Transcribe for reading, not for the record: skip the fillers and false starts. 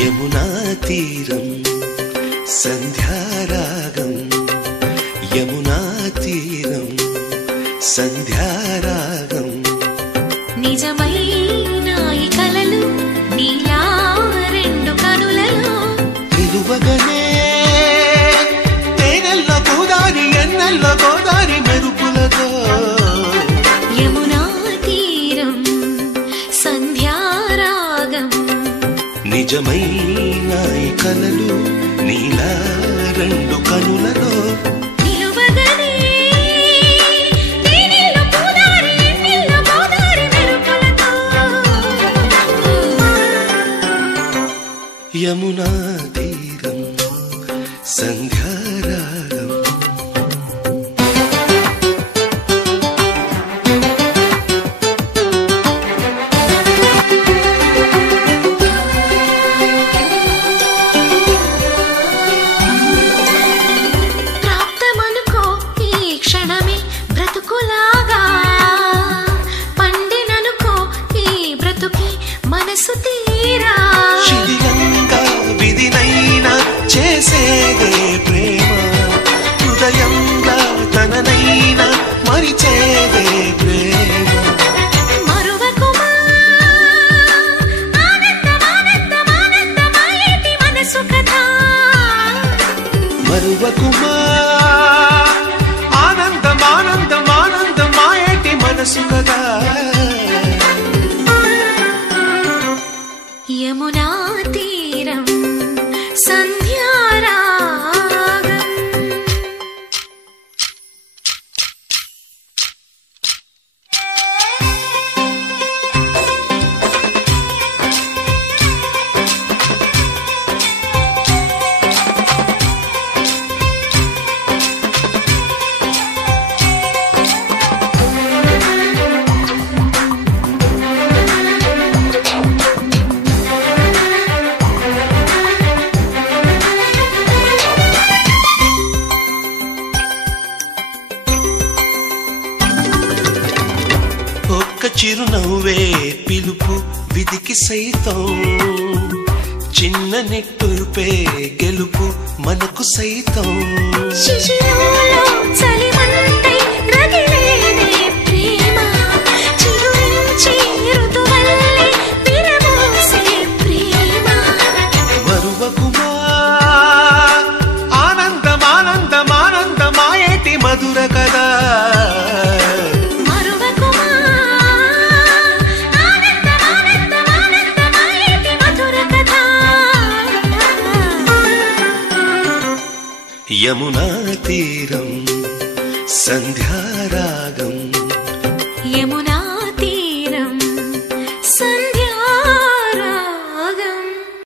యమునా తీరం సంధ్యారాగం యమునా తీరం సంధ్యారాగం నిజమైన ఈ కలలు నీలా రెండు కనులలో నిలువగనే తేనెల్ల గోదారి ఎన్నెల్ల గోదారి మెరుపులతో యమునా తీరం సంధ్యారాగం నిజమైన ఈ కలలు నీలా రెండు కనులలో నిలువగనే తేనెల్ల గోదారి ఎన్నెల్ల గోదారి మెరుపులతో యమునా తీరం సంధ్యారాగం ప్రాప్తమనుకో ఈ క్షణమే బ్రతుకులాగా పండిననుకో ఈ బ్రతుకి మనసు తీరా శిథిలంగా విధినైనా చేసేదే ప్రేమ హృదయంగా తననైనా మరిచేదే ప్రేమ మరువకుమా ఆనందమానందమానందమాయేటి మనసు కథ మరువకుమా ఆనందమానందమానందమాయేటి మనసు కదా యమునా తీరం సంధ్యారాగం ఒక్క చిరునవ్వే పిలుపు విధికి సైతం చిన్న నిట్టూర్పే గెలుపు మనకు సైతం శిశిరంలో చలిమంటై రగిలేదే ప్రేమ చిరుంచి ఋతువల్లే విరబోసే ప్రేమ మరువకుమా ఆనందమానందమానందమాయేటి మధుర కదా మరువకుమా ఆనందమానందమానందమాయేటి మధుర కథ యమునా తీరం సంధ్యారాగం యమునా